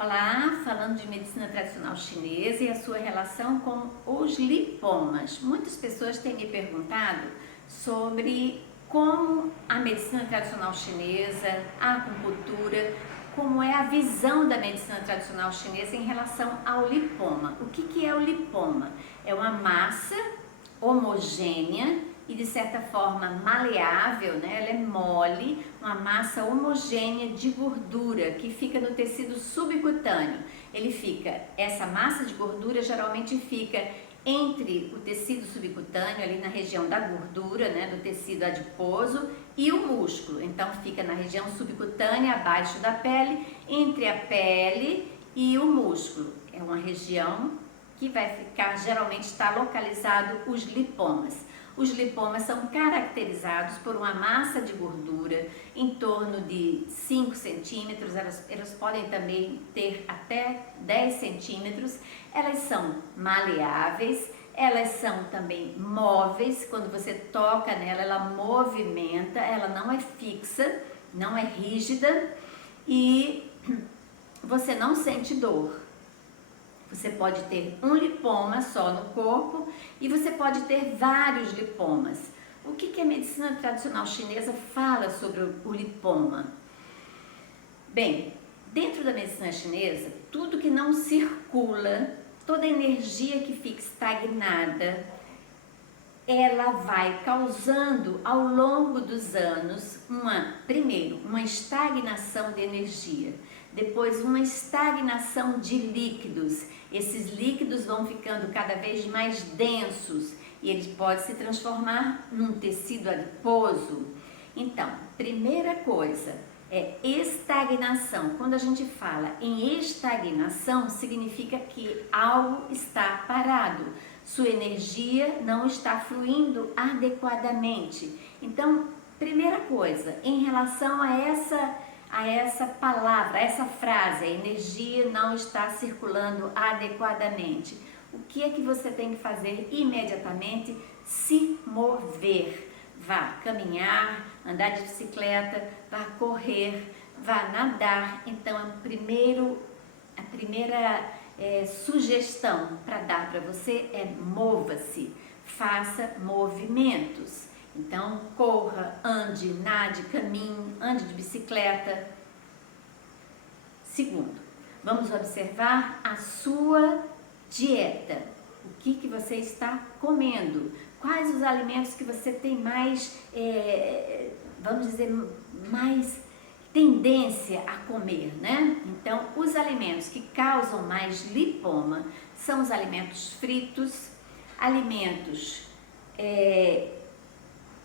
Olá, falando de medicina tradicional chinesa e a sua relação com os lipomas. Muitas pessoas têm me perguntado sobre como a medicina tradicional chinesa, a acupuntura, como é a visão da medicina tradicional chinesa em relação ao lipoma. O que é o lipoma? É uma massa homogênea e de certa forma maleável, né? Ela é mole, uma massa homogênea de gordura que fica no tecido subcutâneo. Essa massa de gordura geralmente fica entre o tecido subcutâneo, ali na região da gordura, né, do tecido adiposo, e o músculo. Então fica na região subcutânea, abaixo da pele, entre a pele e o músculo. É uma região que vai ficar, geralmente está localizado os lipomas. Os lipomas são caracterizados por uma massa de gordura em torno de 5 centímetros, elas podem também ter até 10 centímetros, elas são maleáveis, elas são também móveis, quando você toca nela, ela movimenta, ela não é fixa, não é rígida e você não sente dor. Você pode ter um lipoma só no corpo e você pode ter vários lipomas. O que a medicina tradicional chinesa fala sobre o lipoma? Bem, dentro da medicina chinesa, tudo que não circula, toda energia que fica estagnada, ela vai causando ao longo dos anos, primeiro, uma estagnação de energia, depois uma estagnação de líquidos. Esses líquidos vão ficando cada vez mais densos e eles podem se transformar num tecido adiposo. Então, primeira coisa é estagnação. Quando a gente fala em estagnação, significa que algo está parado. Sua energia não está fluindo adequadamente. Então, primeira coisa, em relação a essa palavra, a essa frase, a energia não está circulando adequadamente. O que é que você tem que fazer imediatamente? Se mover. Vá caminhar, andar de bicicleta, vá correr, vá nadar. Então, a primeira sugestão para dar para você é mova-se, faça movimentos. Então, corra, ande, nade, caminhe, ande de bicicleta. Segundo, vamos observar a sua dieta. O que você está comendo? Quais os alimentos que você tem mais, vamos dizer, mais tendência a comer, né? Então, os alimentos que causam mais lipoma são os alimentos fritos, alimentos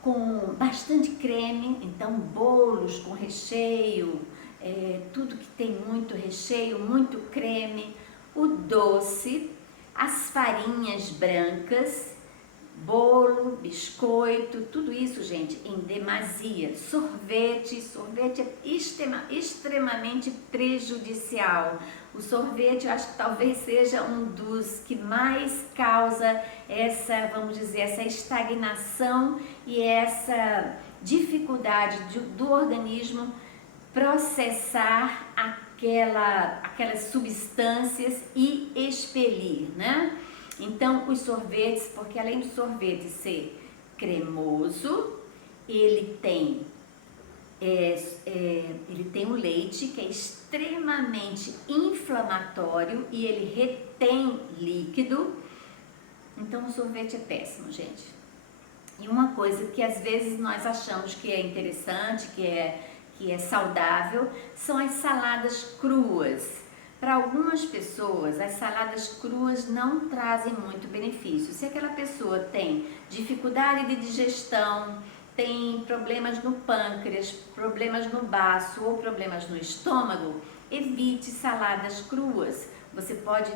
com bastante creme, então bolos com recheio, tudo que tem muito recheio, muito creme, o doce, as farinhas brancas, bolo, biscoito, tudo isso, gente, em demasia. Sorvete é extremamente prejudicial. O sorvete, eu acho que talvez seja um dos que mais causa vamos dizer, essa estagnação e essa dificuldade do organismo processar aquelas substâncias e expelir, né? Então, os sorvetes, porque além do sorvete ser cremoso, ele tem um leite que é extremamente inflamatório e ele retém líquido. Então, o sorvete é péssimo, gente. E uma coisa que às vezes nós achamos que é interessante, que é saudável, são as saladas cruas. Para algumas pessoas, as saladas cruas não trazem muito benefício. Se aquela pessoa tem dificuldade de digestão, tem problemas no pâncreas, problemas no baço ou problemas no estômago, evite saladas cruas. Você pode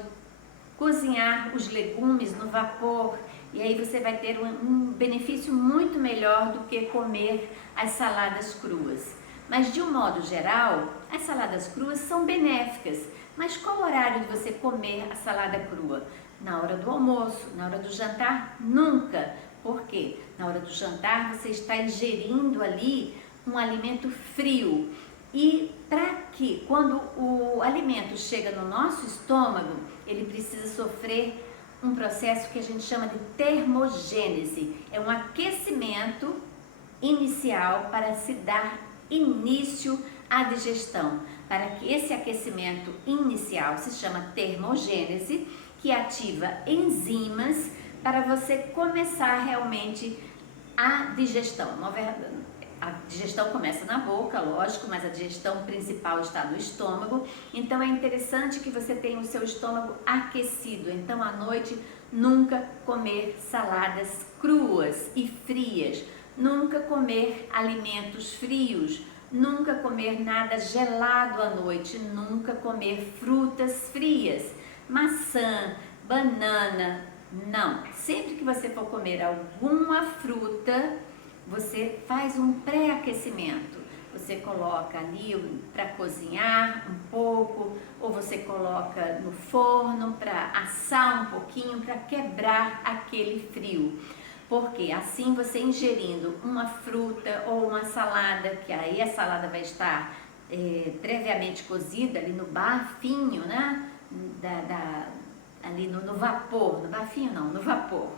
cozinhar os legumes no vapor e aí você vai ter um benefício muito melhor do que comer as saladas cruas. Mas de um modo geral, as saladas cruas são benéficas. Mas qual o horário de você comer a salada crua? Na hora do almoço, na hora do jantar? Nunca. Por quê? Na hora do jantar você está ingerindo ali um alimento frio E para que, quando o alimento chega no nosso estômago, ele precisa sofrer um processo que a gente chama de termogênese. É um aquecimento inicial para se dar início à digestão. Para que esse aquecimento inicial se chama termogênese, que ativa enzimas para você começar realmente a digestão. A digestão começa na boca, lógico, mas a digestão principal está no estômago. Então é interessante que você tenha o seu estômago aquecido. Então à noite nunca comer saladas cruas e frias, nunca comer alimentos frios, nunca comer nada gelado à noite, nunca comer frutas frias, maçã, banana, não. Sempre que você for comer alguma fruta, você faz um pré-aquecimento. Você coloca ali para cozinhar um pouco, ou você coloca no forno para assar um pouquinho, para quebrar aquele frio. Porque assim você ingerindo uma fruta ou uma salada, que aí a salada vai estar previamente cozida ali no bafinho, né? Ali no vapor, no bafinho não, no vapor.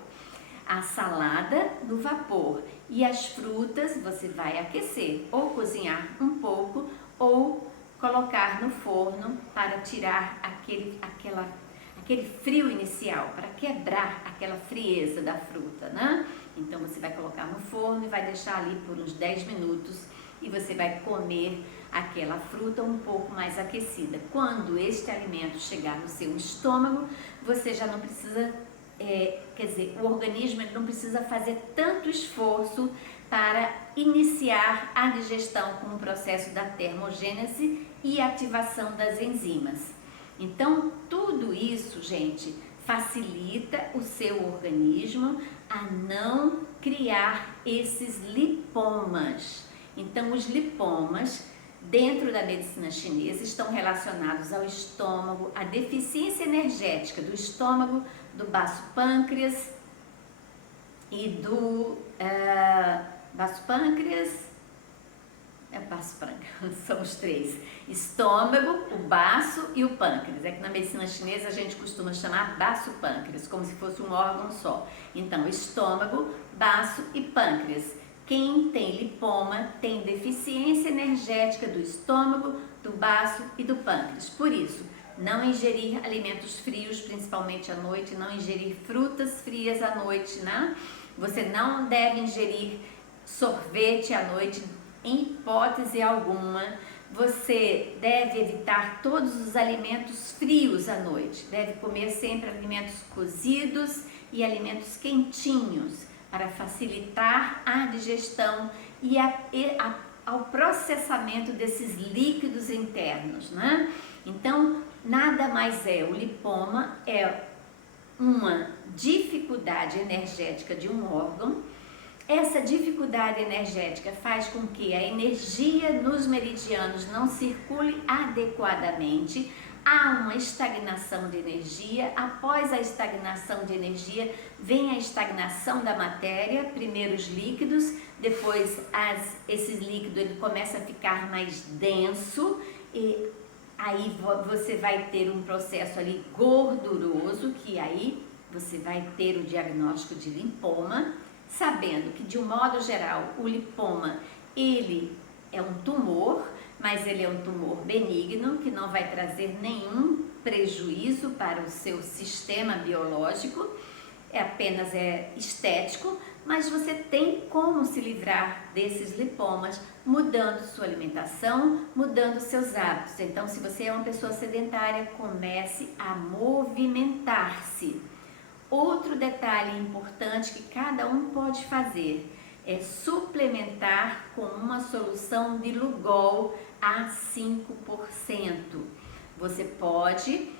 A salada no vapor e as frutas você vai aquecer ou cozinhar um pouco ou colocar no forno para tirar aquele frio inicial, para quebrar aquela frieza da fruta, né? Então você vai colocar no forno e vai deixar ali por uns 10 minutos e você vai comer aquela fruta um pouco mais aquecida. Quando este alimento chegar no seu estômago, você já não precisa, quer dizer, o organismo ele não precisa fazer tanto esforço para iniciar a digestão com o processo da termogênese e ativação das enzimas. Então, tudo isso, gente, facilita o seu organismo a não criar esses lipomas. Então, os lipomas, dentro da medicina chinesa, estão relacionados ao estômago, à deficiência energética do estômago, do baço pâncreas e do baço pâncreas, são os três: estômago, o baço e o pâncreas. É que na medicina chinesa a gente costuma chamar baço pâncreas, como se fosse um órgão só. Então, estômago, baço e pâncreas. Quem tem lipoma tem deficiência energética do estômago, do baço e do pâncreas. Por isso, não ingerir alimentos frios, principalmente à noite, não ingerir frutas frias à noite, né? Você não deve ingerir sorvete à noite, em hipótese alguma. Você deve evitar todos os alimentos frios à noite. Deve comer sempre alimentos cozidos e alimentos quentinhos para facilitar a digestão e ao processamento desses líquidos internos, né? Então, nada mais é, o lipoma é uma dificuldade energética de um órgão. Essa dificuldade energética faz com que a energia nos meridianos não circule adequadamente. Há uma estagnação de energia. Após a estagnação de energia, vem a estagnação da matéria, primeiro os líquidos, depois esses líquidos ele começa a ficar mais denso e aí você vai ter um processo ali gorduroso, que aí você vai ter o diagnóstico de lipoma, sabendo que de um modo geral o lipoma ele é um tumor, mas ele é um tumor benigno que não vai trazer nenhum prejuízo para o seu sistema biológico, apenas estético, mas você tem como se livrar desses lipomas mudando sua alimentação, mudando seus hábitos. Então, se você é uma pessoa sedentária, comece a movimentar-se. Outro detalhe importante que cada um pode fazer é suplementar com uma solução de Lugol a 5%. Você pode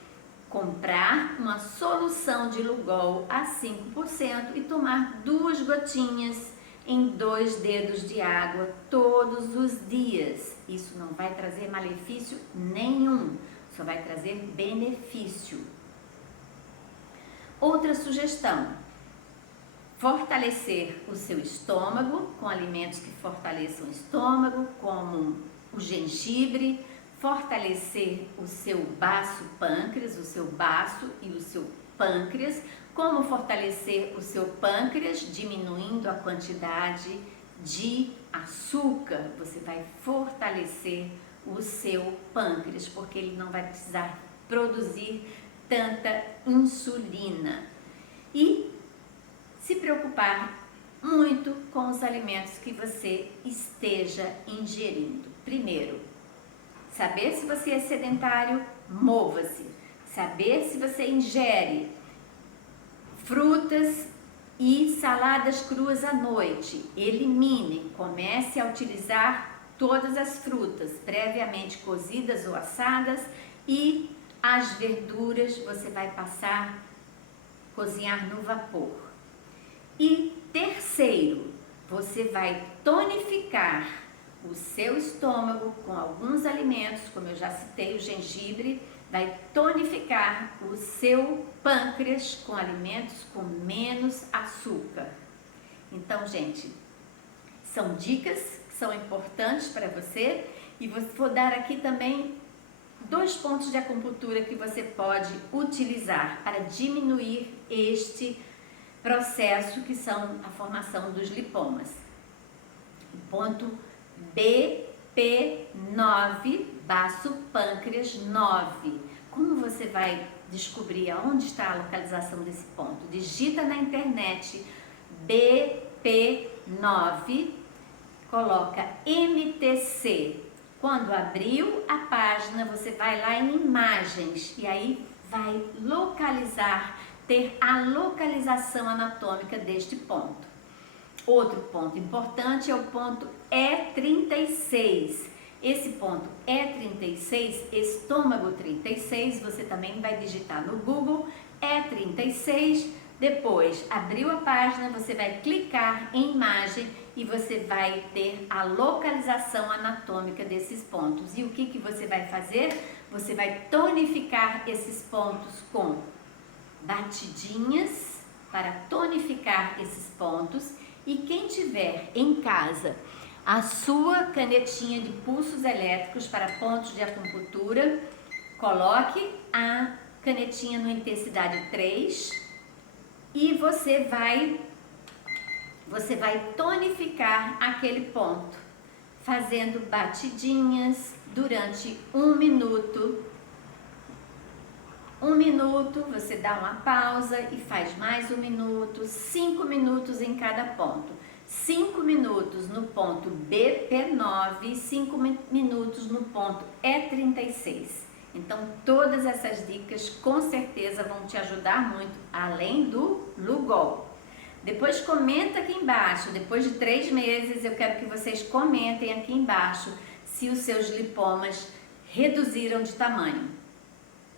comprar uma solução de Lugol a 5% e tomar 2 gotinhas em 2 dedos de água todos os dias. Isso não vai trazer malefício nenhum, só vai trazer benefício. Outra sugestão: fortalecer o seu estômago com alimentos que fortaleçam o estômago, como o gengibre, fortalecer o seu baço pâncreas, o seu baço e o seu pâncreas. Como fortalecer o seu pâncreas? Diminuindo a quantidade de açúcar. Você vai fortalecer o seu pâncreas, porque ele não vai precisar produzir tanta insulina. E se preocupar muito com os alimentos que você esteja ingerindo. Primeiro, saber se você é sedentário, mova-se. Saber se você ingere frutas e saladas cruas à noite. Elimine, comece a utilizar todas as frutas previamente cozidas ou assadas, e as verduras você vai passar a cozinhar no vapor. E terceiro, você vai tonificar o seu estômago com alguns alimentos, como eu já citei, o gengibre, vai tonificar o seu pâncreas com alimentos com menos açúcar. Então, gente, são dicas que são importantes para você, e vou dar aqui também 2 pontos de acupuntura que você pode utilizar para diminuir este processo, que são a formação dos lipomas. O ponto BP9, baço pâncreas 9. Como você vai descobrir aonde está a localização desse ponto? Digita na internet BP9, coloca MTC. Quando abriu a página, você vai lá em imagens e aí vai localizar, ter a localização anatômica deste ponto. Outro ponto importante é o ponto E36. Esse ponto E36, estômago 36, você também vai digitar no Google E36. Depois, abriu a página, você vai clicar em imagem e você vai ter a localização anatômica desses pontos. E o que você vai fazer? Você vai tonificar esses pontos com batidinhas para tonificar esses pontos. E quem tiver em casa a sua canetinha de pulsos elétricos para pontos de acupuntura, coloque a canetinha no intensidade 3 e você vai tonificar aquele ponto, fazendo batidinhas durante 1 minuto. 1 minuto, você dá uma pausa e faz mais 1 minuto, 5 minutos em cada ponto. 5 minutos no ponto BP9 e 5 minutos no ponto E36. Então, todas essas dicas com certeza vão te ajudar muito, além do Lugol. Depois comenta aqui embaixo, depois de 3 meses, eu quero que vocês comentem aqui embaixo se os seus lipomas reduziram de tamanho.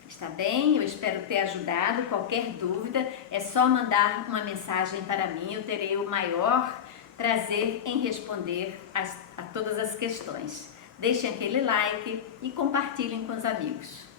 Está bem? Eu espero ter ajudado. Qualquer dúvida é só mandar uma mensagem para mim, eu terei o maior prazer em responder a todas as questões. Deixem aquele like e compartilhem com os amigos.